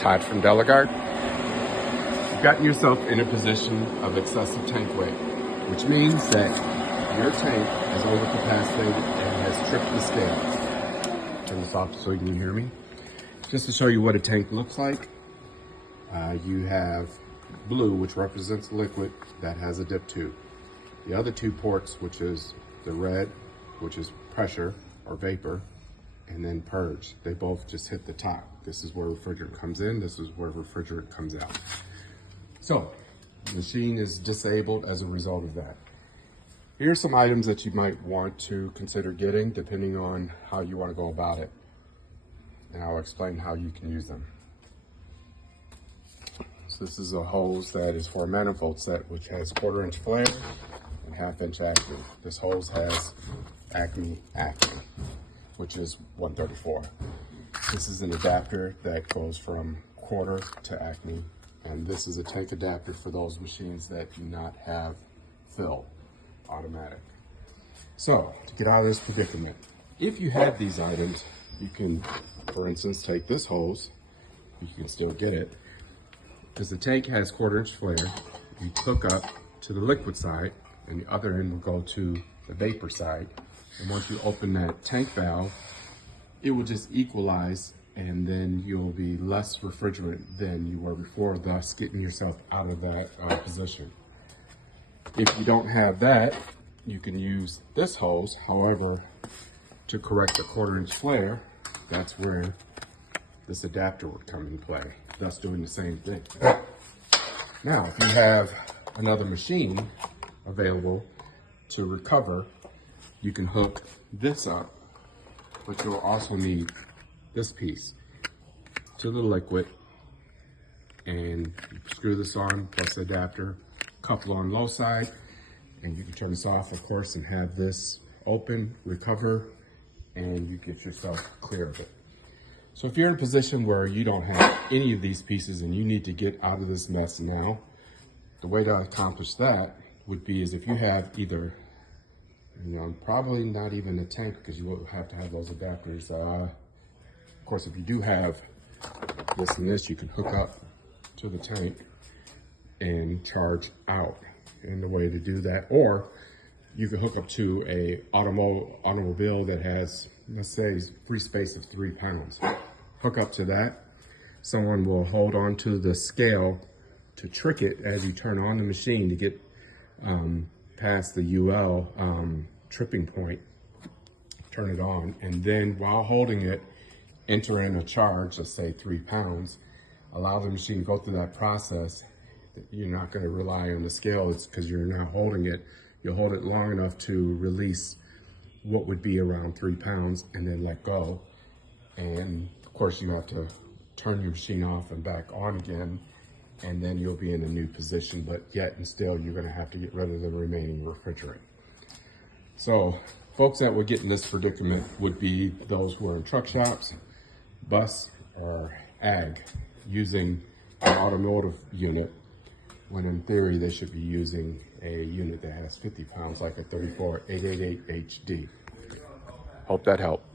Todd from Delegard. You've gotten yourself in a position of excessive tank weight, which means that your tank is overcapacitated and has tripped the scale. Turn this off so you can hear me. Just to show you what a tank looks like, you have blue, which represents liquid that has a dip tube. The other two ports, which is the red, which is pressure or vapor, and then purge. They both just hit the top. This is where refrigerant comes in, this is where refrigerant comes out. So, the machine is disabled as a result of that. Here are some items that you might want to consider getting depending on how you want to go about it. And I'll explain how you can use them. So this is a hose that is for a manifold set, which has 1/4 inch flare and 1/2 inch Acme. This hose has Acme, which is 134. This is an adapter that goes from 1/4 to Acme, and this is a tank adapter for those machines that do not have fill automatic. So to get out of this predicament, if you have these items, you can, for instance, take this hose. You can still get it because the tank has 1/4 inch flare. You hook up to the liquid side, and the other end will go to the vapor side. And once you open that tank valve, it will just equalize, and then you'll be less refrigerant than you were before, thus getting yourself out of that position. If you don't have that, you can use this hose. However, to correct the 1/4 inch flare, that's where this adapter would come in play, thus doing the same thing. Now, if you have another machine available to recover, you can hook this up, but you'll also need this piece to the liquid, and you screw this on plus the adapter, couple on low side, and you can turn this off, of course, and have this open, recover, and you get yourself clear of it. So if you're in a position where you don't have any of these pieces and you need to get out of this mess now, the way to accomplish that would be is if you have either, probably not even a tank, because you will have to have those adapters. Of course, if you do have this and this, you can hook up to the tank and charge out. And the way to do that, or you can hook up to a automobile that has, let's say, free space of 3 pounds. Hook up to that. Someone will hold on to the scale to trick it as you turn on the machine to get past the UL tripping point. Turn it on, and then while holding it, enter in a charge, let's say 3 pounds. Allow the machine to go through that process. You're not going to rely on the scale. It's because you're not holding it. You'll hold it long enough to release what would be around 3 pounds and then let go. And of course, you have to turn your machine off and back on again, and then you'll be in a new position, but yet and still you're going to have to get rid of the remaining refrigerant. So folks that would get in this predicament would be those who are in truck shops, bus, or ag, using an automotive unit, when in theory they should be using a unit that has 50 pounds, like a 34888 HD. Hope that helped.